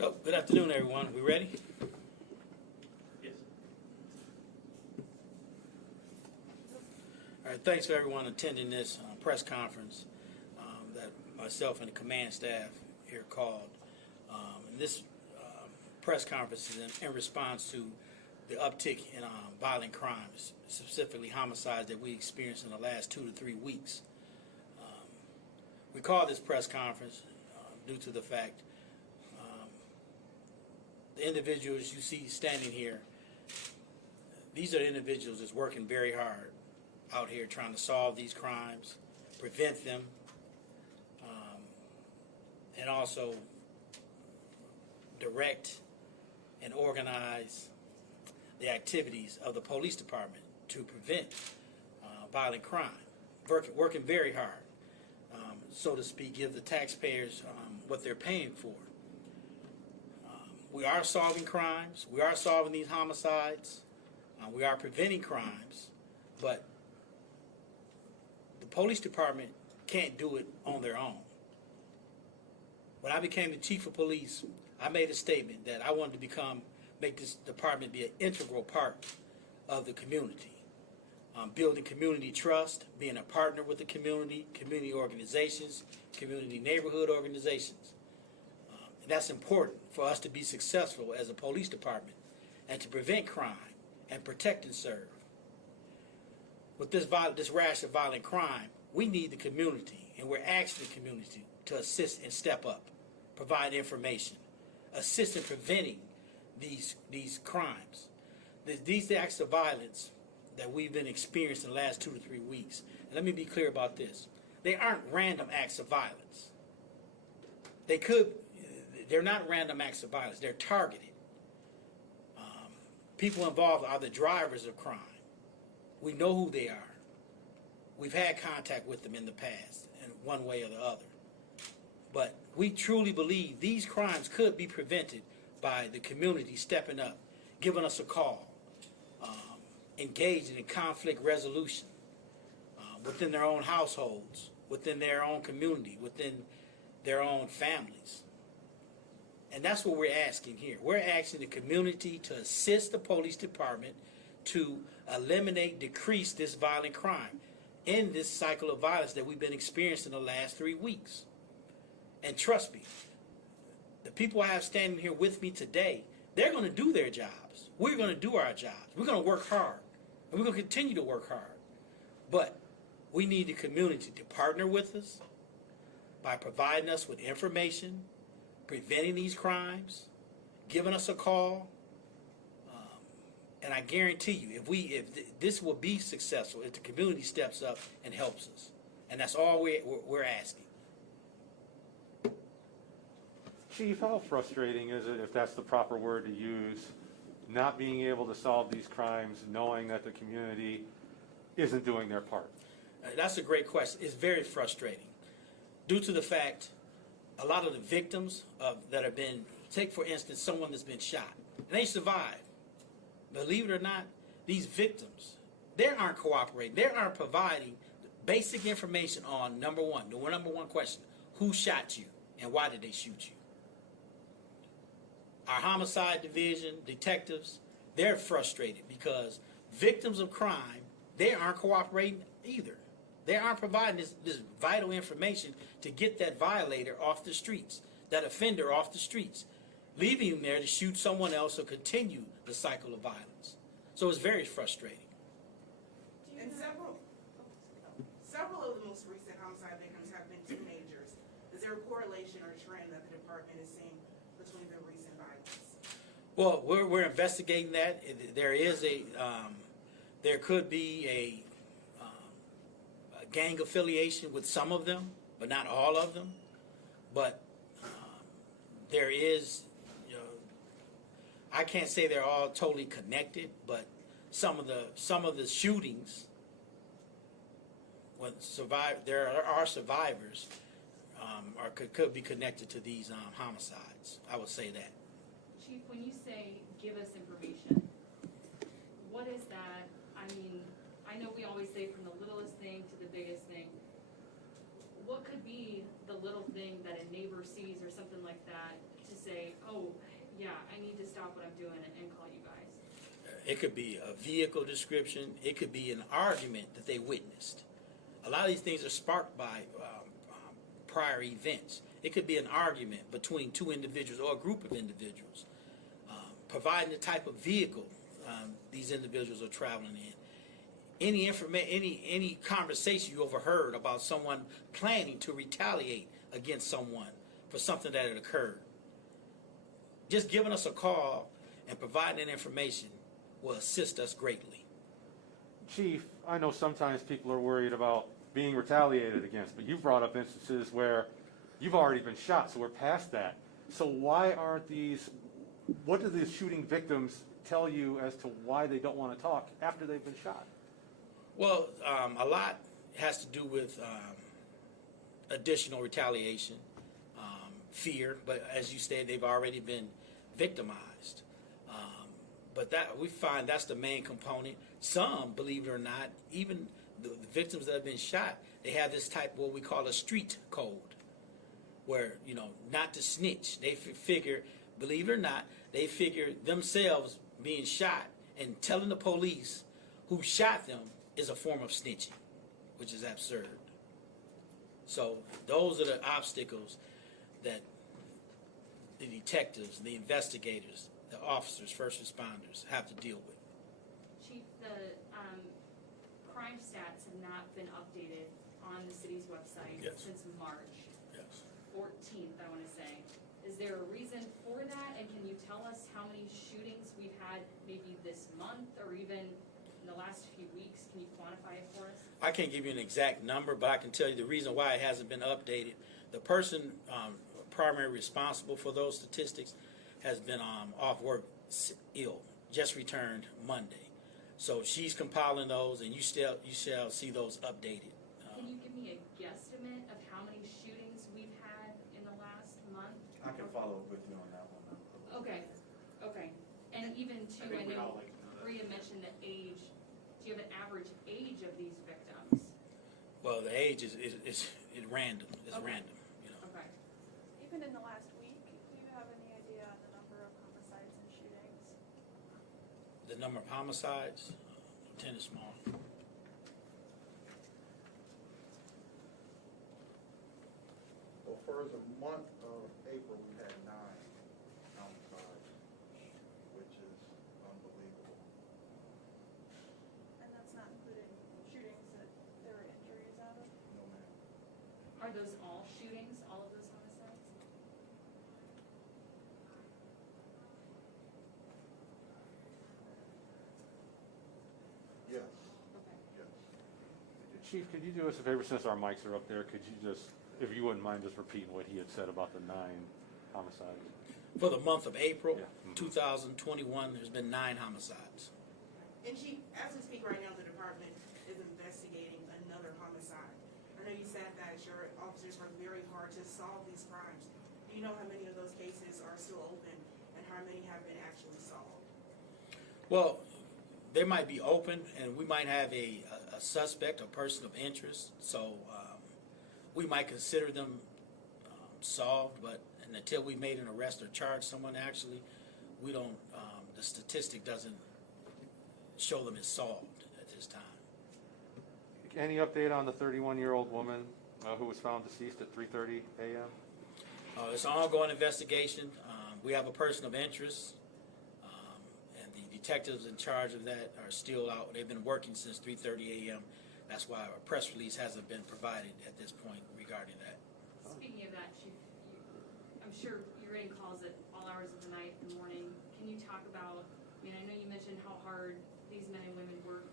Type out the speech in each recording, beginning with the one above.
Oh, good afternoon, everyone. We ready? Yes. All right, thanks for everyone attending this press conference that myself and the command staff here called. And this press conference is in response to the uptick in violent crimes, specifically homicides that we experienced in the last 2 to 3 weeks. We called this press conference due to the fact the individuals you see standing here, these are the individuals that's working very hard out here trying to solve these crimes, prevent them, and also direct and organize the activities of the police department to prevent violent crime. Working very hard, so to speak, give the taxpayers what they're paying for. We are solving crimes. We are solving these homicides. We are preventing crimes, but the police department can't do it on their own. When I became the chief of police, I made a statement that I wanted to make this department be an integral part of the community. Building community trust, being a partner with the community, community organizations, community neighborhood organizations. And that's important for us to be successful as a police department and to prevent crime and protect and serve. With this rash of violent crime, we need the community, and we're asking the community to assist and step up, provide information, assist in preventing these crimes. These acts of violence that we've been experiencing the last 2 to 3 weeks. And let me be clear about this. They aren't random acts of violence. They're not random acts of violence. They're targeted. People involved are the drivers of crime. We know who they are. We've had contact with them in the past, in one way or the other. But we truly believe these crimes could be prevented by the community stepping up, giving us a call, engaging in conflict resolution within their own households, within their own community, within their own families. And that's what we're asking here. We're asking the community to assist the police department to eliminate, decrease this violent crime in this cycle of violence that we've been experiencing the last 3 weeks. And trust me, the people I have standing here with me today, they're going to do their jobs. We're going to do our jobs. We're going to work hard. And we're going to continue to work hard. But we need the community to partner with us by providing us with information, preventing these crimes, giving us a call. And I guarantee you, if this will be successful, if the community steps up and helps us. And that's all we're asking. Chief, how frustrating is it, if that's the proper word to use, not being able to solve these crimes, knowing that the community isn't doing their part? That's a great question. It's very frustrating due to the fact a lot of the victims that have been, take for instance someone that's been shot, and they survived. Believe it or not, these victims, they aren't cooperating. They aren't providing basic information on number one question, who shot you and why did they shoot you? Our homicide division, detectives, they're frustrated because victims of crime, they aren't cooperating either. They aren't providing this vital information to get that violator off the streets, that offender off the streets, leaving him there to shoot someone else or continue the cycle of violence. So it's very frustrating. And several of the most recent homicide victims have been teenagers. Is there a correlation or trend that the department is seeing between the recent violence? Well, we're investigating that. There could be a gang affiliation with some of them, but not all of them. But there is, I can't say they're all totally connected, but some of the shootings, there are survivors, could be connected to these homicides. I would say that. Chief, when you say give us information, what is that? I mean, I know we always say from the littlest thing to the biggest thing. What could be the little thing that a neighbor sees or something like that to say, oh, yeah, I need to stop what I'm doing and call you guys? It could be a vehicle description. It could be an argument that they witnessed. A lot of these things are sparked by prior events. It could be an argument between two individuals or a group of individuals, providing the type of vehicle these individuals are traveling in. Any conversation you overheard about someone planning to retaliate against someone for something that had occurred. Just giving us a call and providing that information will assist us greatly. Chief, I know sometimes people are worried about being retaliated against, but you've brought up instances where you've already been shot, so we're past that. So why aren't these, what do the shooting victims tell you as to why they don't want to talk after they've been shot? Well, a lot has to do with additional retaliation, fear, but as you said, they've already been victimized. But that we find that's the main component. Some, believe it or not, even the victims that have been shot, they have this type what we call a street code, where, you know, not to snitch. They figure, believe it or not, they figure themselves being shot and telling the police who shot them is a form of snitching, which is absurd. So those are the obstacles that the detectives, the investigators, the officers, first responders have to deal with. Chief, the crime stats have not been updated on the city's website Yes. since March Yes. 14th, I want to say. Is there a reason for that? And can you tell us how many shootings we've had maybe this month or even in the last few weeks? Can you quantify it for us? I can't give you an exact number, but I can tell you the reason why it hasn't been updated. The person primarily responsible for those statistics has been off work ill, just returned Monday. So she's compiling those, and you shall see those updated. Can you give me a guesstimate of how many shootings we've had in the last month? I can follow up with you on that one. Okay, okay. And even I too, think I we'd know all like to know that. Rhea mentioned the age. Do you have an average age of these victims? Well, the age is random. It's Okay. random, you know. Okay. Even in the last week, do you have any idea on the number of homicides and shootings? The number of homicides, Lieutenant Small. Well, for the month of April, we had 9 homicides, which is unbelievable. And that's not including shootings that there were injuries out of? No, ma'am. Are those all shootings, all of those homicides? Yes, Okay. yes. Chief, could you do us a favor, since our mics are up there, could you just, if you wouldn't mind just repeating what he had said about the 9 homicides? For the month of April, Yeah. Mhm. 2021, there's been 9 homicides. And Chief, as we speak right now, the department is investigating another homicide. I know you said that your officers work very hard to solve these crimes. Do you know how many of those cases are still open and how many have been actually solved? Well, they might be open, and we might have a suspect, a person of interest. So we might consider them solved, but until we made an arrest or charged someone, actually, we don't. The statistic doesn't show them as solved at this time. Any update on the 31-year-old woman who was found deceased at 3:30 a.m.? It's an ongoing investigation. We have a person of interest, and the detectives in charge of that are still out. They've been working since 3:30 a.m. That's why a press release hasn't been provided at this point regarding that. Speaking of that, Chief, I'm sure you're getting calls at all hours of the night and morning. Can you talk about, I mean, I know you mentioned how hard these men and women work.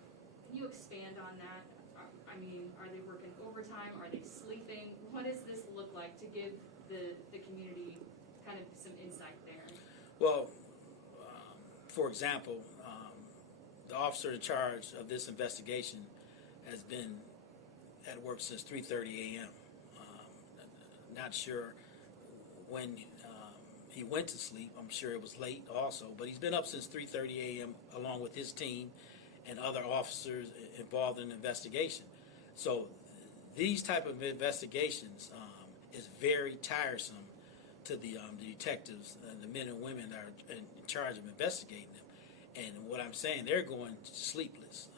Can you expand on that? I mean, are they working overtime? Are they sleeping? What does this look like to give the community kind of some insight there? Well, for example, the officer in charge of this investigation has been at work since 3:30 a.m. Not sure when he went to sleep. I'm sure it was late also, but he's been up since 3:30 a.m. along with his team and other officers involved in the investigation. So these type of investigations is very tiresome to the detectives and the men and women that are in charge of investigating them. And what I'm saying, they're going sleepless.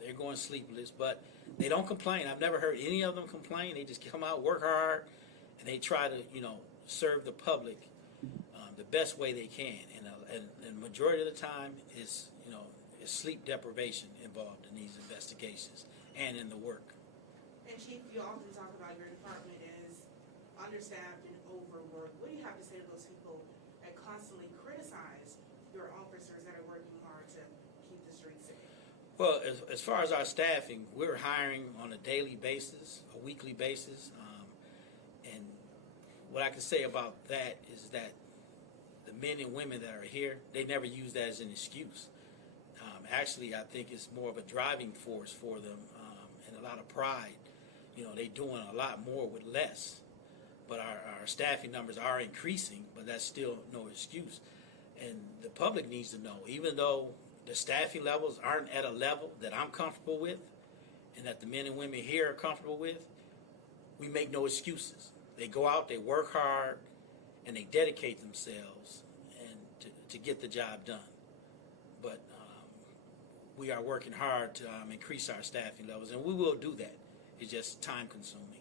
They're going sleepless, but they don't complain. I've never heard any of them complain. They just come out, work hard, and they try to, serve the public the best way they can. And majority of the time is, is sleep deprivation involved in these investigations and in the work. And Chief, you often talk about your department as understaffed and overworked. What do you have to say to those people that constantly criticize your officers that are working hard to keep the streets safe? Well, as far as our staffing, we're hiring on a daily basis, a weekly basis. And what I can say about that is that the men and women that are here, they never use that as an excuse. Actually, I think it's more of a driving force for them and a lot of pride. They're doing a lot more with less. But our staffing numbers are increasing, but that's still no excuse. And the public needs to know, even though the staffing levels aren't at a level that I'm comfortable with and that the men and women here are comfortable with, we make no excuses. They go out, they work hard, and they dedicate themselves and to get the job done. But we are working hard to increase our staffing levels, and we will do that. It's just time consuming.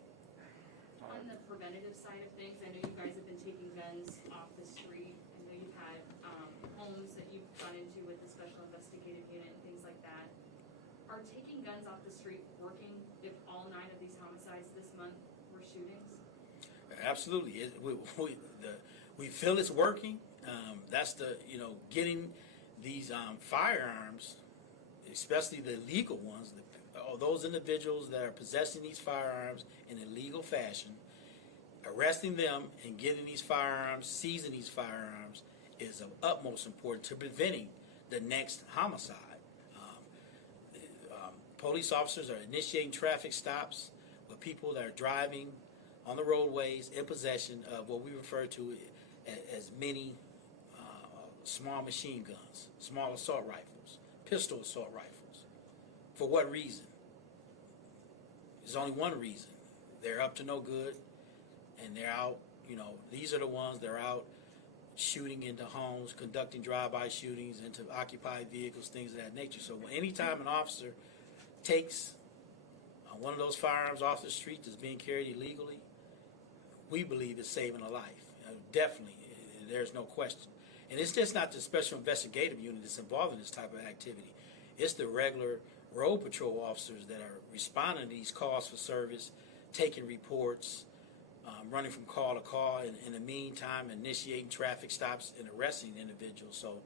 On the preventative side of things, I know you guys have been taking guns off the street. I know you've had homes that you've gone into with the Special Investigative Unit and things like that. Are taking guns off the street working if all 9 of these homicides this month were shootings? Absolutely. We feel it's working. That's getting these firearms, especially the legal ones, those individuals that are possessing these firearms in a legal fashion, arresting them and getting these firearms, seizing these firearms is of utmost importance to preventing the next homicide. Police officers are initiating traffic stops with people that are driving on the roadways in possession of what we refer to as many small machine guns, small assault rifles, pistol assault rifles. For what reason? There's only one reason. They're up to no good, and they're out, these are the ones that are out shooting into homes, conducting drive-by shootings into occupied vehicles, things of that nature. So anytime an officer takes one of those firearms off the street that's being carried illegally, we believe it's saving a life. Definitely, there's no question. And it's just not the Special Investigative Unit that's involved in this type of activity. It's the regular road patrol officers that are responding to these calls for service, taking reports, running from call to call, and in the meantime initiating traffic stops and arresting individuals. So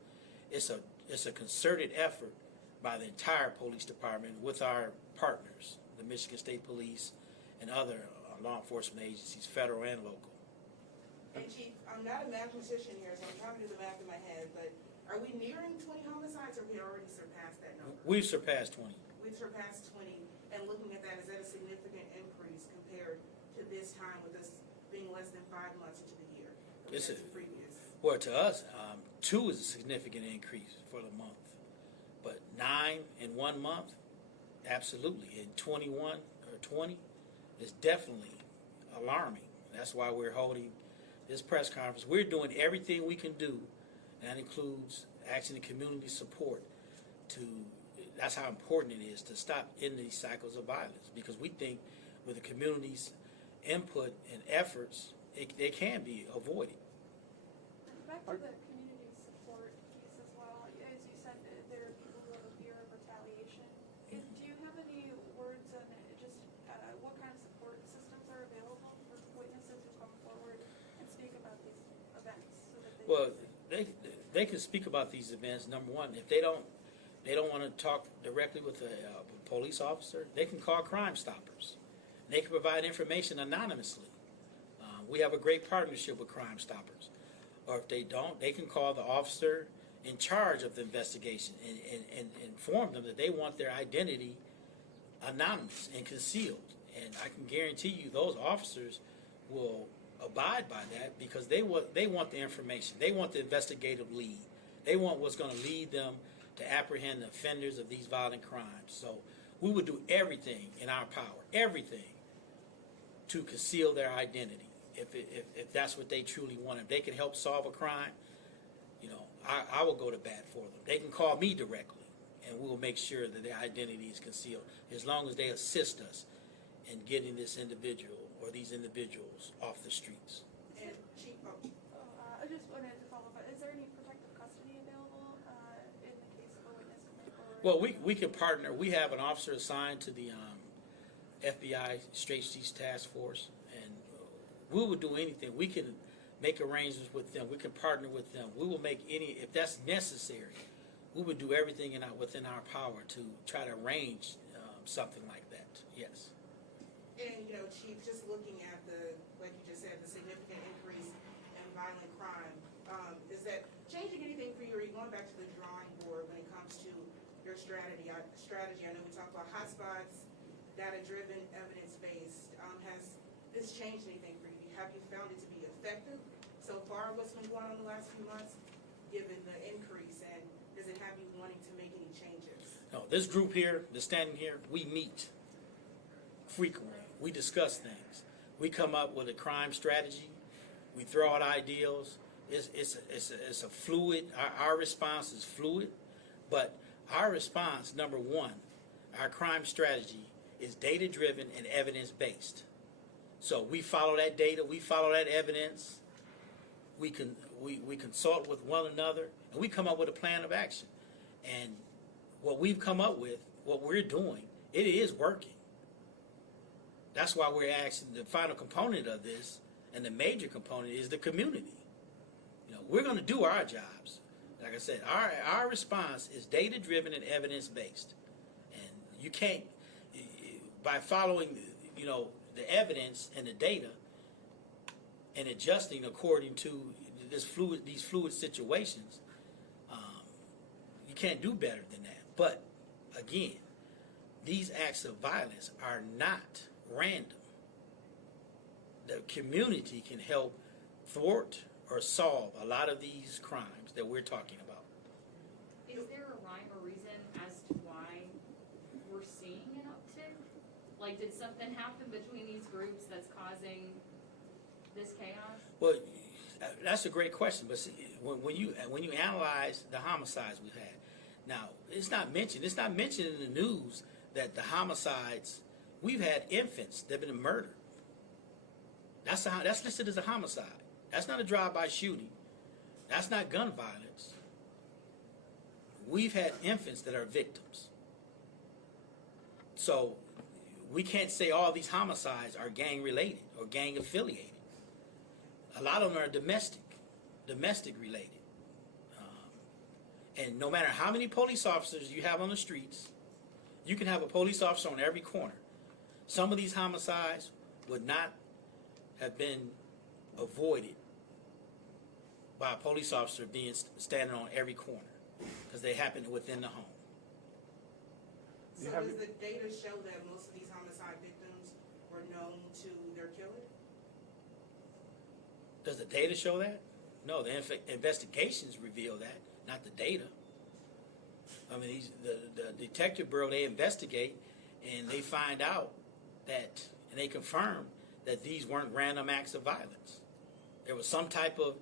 it's a concerted effort by the entire police department with our partners, the Michigan State Police and other law enforcement agencies, federal and local. And Chief, I'm not a mathematician here, so I'm trying to do the math in my head, but are we nearing 20 homicides, or we already surpassed that number? We've surpassed 20. We've surpassed 20, and looking at that, is that a significant increase compared to this time, with us being less than 5 months into the year compared to previous? Well, to us, 2 is a significant increase for the month. But 9 in 1 month, absolutely. And 21 or 20 is definitely alarming. That's why we're holding this press conference. We're doing everything we can do. That includes asking the community support that's how important it is to stop in these cycles of violence, because we think with the community's input and efforts, they can be avoided. Back to the community support piece as well. As you said, there are people who have a fear of retaliation. Do you have any words on just what kind of support systems are available for witnesses who come forward and speak about these events? So that they can speak about these events. Number one, if they don't want to talk directly with a police officer, they can call Crime Stoppers. They can provide information anonymously. We have a great partnership with Crime Stoppers. Or if they don't, they can call the officer in charge of the investigation and inform them that they want their identity anonymous and concealed. And I can guarantee you those officers will abide by that, because they want the information. They want the investigative lead. They want what's going to lead them to apprehend the offenders of these violent crimes. So we would do everything in our power, everything, to conceal their identity if that's what they truly want, if they can help solve a crime, you know, I will go to bat for them. They can call me directly, and we will make sure that their identity is concealed, as long as they assist us in getting this individual or these individuals off the streets. And Chief, I just wanted to follow up, is there any protective custody available, in the case of a witness coming forward? Well, we can partner. We have an officer assigned to the FBI Straight Streets Task Force, and we will do anything. We can make arrangements with them. We can partner with them. We will make any, if that's necessary, we would do everything within our power to try to arrange something like that. Yes. and you know, Chief, just looking at like you just said, the significant increase in violent crime, is that changing anything for you? Or are you going back to the drawing board when it comes to your strategy? I know we talked about hotspots, data-driven, evidence-based. Has this changed anything for you? Have you found it to be effective so far? What's been going on the last few months, given the increase, and does it have you wanting to make any changes? No, this group here, the standing here, we meet frequently. We discuss things. We come up with a crime strategy. We throw out ideas. It's a fluid. Our response is fluid, but our response, number one, our crime strategy is data-driven and evidence-based. So we follow that data. We follow that evidence. We consult with one another, and we come up with a plan of action. And what we've come up with, what we're doing, it is working. That's why we're asking, the final component of this, and the major component, is the community. You know, we're going to do our jobs. Like I said, our response is data-driven and evidence-based. And you can't, by following, you know, the evidence and the data and adjusting according to these fluid situations, you can't do better than that. But again, these acts of violence are not random. The community can help thwart or solve a lot of these crimes that we're talking about. Is there a rhyme or reason as to why we're seeing an uptick? Like, did something happen between these groups that's causing this chaos? Well, that's a great question. But see, when you analyze the homicides we've had, now it's not mentioned. It's not mentioned in the news that the homicides, we've had infants that have been murdered. That's listed as a homicide. That's not a drive-by shooting. That's not gun violence. We've had infants that are victims. So we can't say all these homicides are gang-related or gang-affiliated. A lot of them are domestic related. And no matter how many police officers you have on the streets, you can have a police officer on every corner. Some of these homicides would not have been avoided by a police officer standing on every corner because they happen within the home. So does the data show that most of these homicide victims were known to their killer? Does the data show that? No, the investigations reveal that, not the data. I mean, the detective bureau, they investigate and they find out that, and they confirm that these weren't random acts of violence. There was some type of,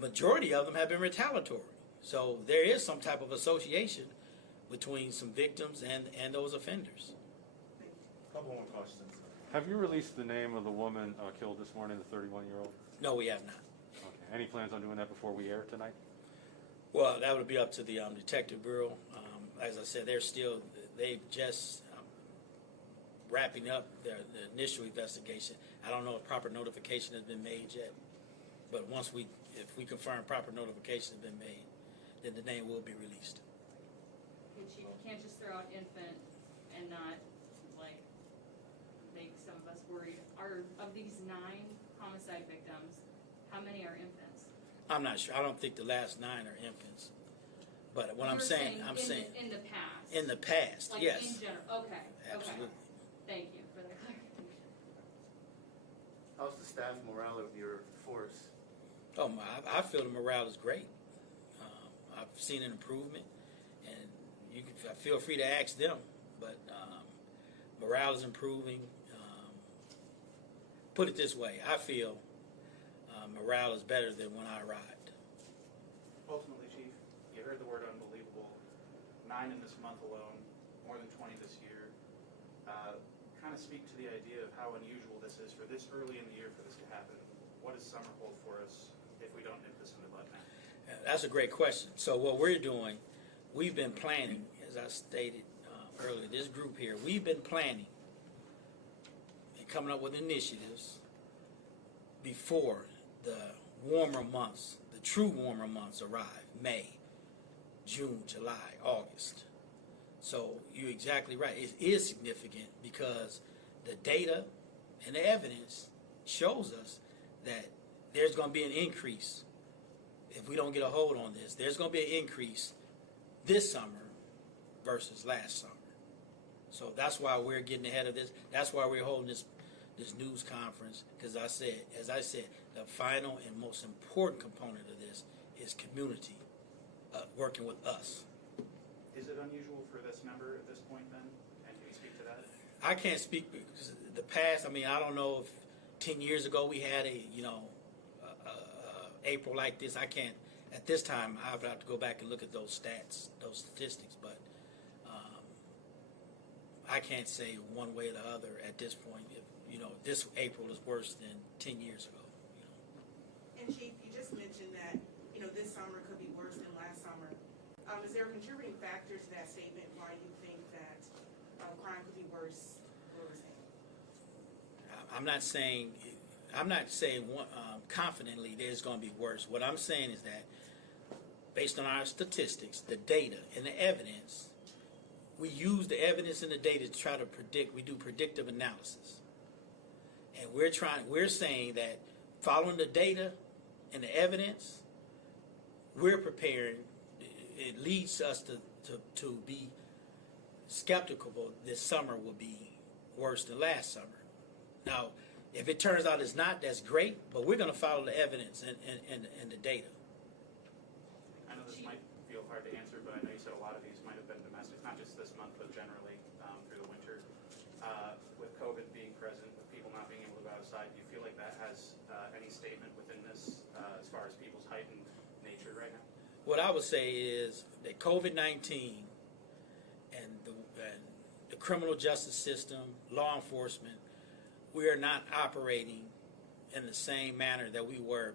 majority of them have been retaliatory. So there is some type of association between some victims and those offenders. Couple more questions. Have you released the name of the woman killed this morning, the 31-year-old? No, we have not. Okay. Any plans on doing that before we air tonight? Well, that would be up to the detective bureau. As I said, they've just wrapping up the initial investigation. I don't know if proper notification has been made yet, but if we confirm proper notification has been made, then the name will be released. Okay, Chief, you can't just throw out infant and not, like, make some of us worried. Of these 9 homicide victims, how many are infants? I'm not sure. I don't think the last 9 are infants. But what I'm saying, in the past. in the past, Like, yes. in general, okay, Absolutely. okay. Thank you for the clarification. How's the staff morale of your force? Oh, I feel the morale is great. I've seen an improvement, and you can feel free to ask them. But morale is improving. Put it this way: I feel morale is better than when I arrived. Ultimately, Chief, you heard the word unbelievable. 9 in this month alone, more than 20 this year. Kind of speak to the idea of how unusual this is for this early in the year for this to happen. What does summer hold for us if we don't nip this in the bud now? That's a great question. So what we're doing, we've been planning, as I stated earlier, this group here, we've been planning and coming up with initiatives before the warmer months, the true warmer months arrive, May, June, July, August. So you're exactly right. It is significant because the data and the evidence shows us that there's going to be an increase. If we don't get a hold on this, there's going to be an increase this summer versus last summer. So that's why we're getting ahead of this. That's why we're holding this news conference, because as I said, the final and most important component of this is community working with us. Is it unusual for this number at this point then? And can you speak to that? I can't speak because the past. I mean, I don't know if 10 years ago we had a April like this. I can't at this time. I would have to go back and look at those stats, those statistics. But I can't say one way or the other at this point. If this April is worse than 10 years ago. And Chief, you just mentioned that, this summer could be worse than last summer. Is there a contributing factor to that statement why you think that crime could be worse? I'm not saying confidently that it's going to be worse. What I'm saying is that based on our statistics, the data and the evidence, we use the evidence and the data to try to predict. We do predictive analysis. And we're saying that following the data and the evidence, we're preparing. It leads us to be skeptical this summer will be worse than last summer. Now, if it turns out it's not, that's great, but we're going to follow the evidence and the data. I know this might feel hard to answer, but I know you said a lot of these might have been domestic, not just this month, but generally through the winter. With COVID being present, with people not being able to go outside, do you feel like that has any statement within this as far as people's heightened nature right now? What I would say is that COVID-19 and the criminal justice system, law enforcement, we are not operating in the same manner that we were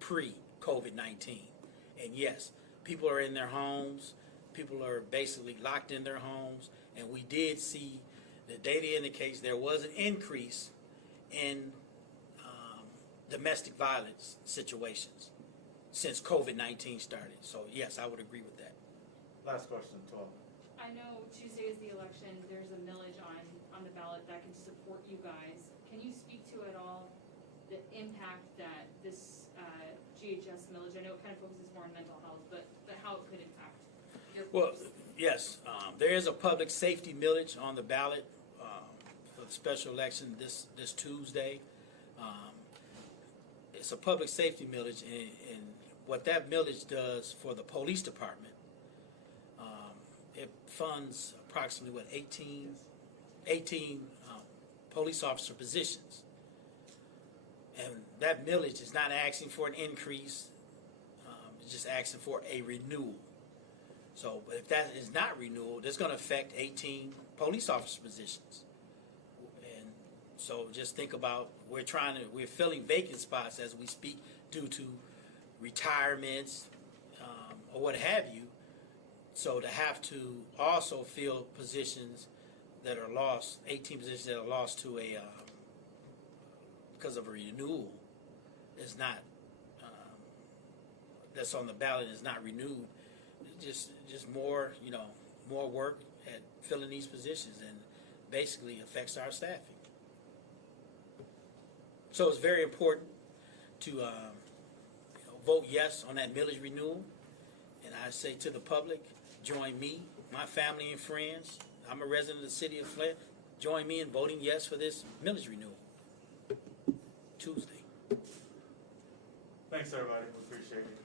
pre-COVID-19. And yes, people are in their homes. People are basically locked in their homes. And we did see the data indicates there was an increase in domestic violence situations since COVID-19 started. So yes, I would agree with that. Last question, Tom. I know Tuesday is the election, there's a millage on the ballot that can support you guys. Can you speak to at all the impact that this GHS millage, I know it kind of focuses more on mental health, but how it could impact your Well, folks? yes, there is a public safety millage on the ballot for the special election this Tuesday. It's a public safety millage, and what that millage does for the police department, it funds approximately 18 police officer positions, and that millage is not asking for an increase; it's just asking for a renewal. So, but if that is not renewed, it's going to affect 18 police officer positions. And so, just think about we're filling vacant spots as we speak due to retirements or what have you. So to have to also fill positions that are lost, 18 positions that are lost to because of a renewal, is not that's on the ballot is not renewed. Just more more work at filling these positions, and basically affects our staffing. So it's very important to vote yes on that millage renewal. And I say to the public, join me, my family and friends. I'm a resident of the city of Flint. Join me in voting yes for this millage renewal Tuesday. Thanks, everybody. We appreciate it.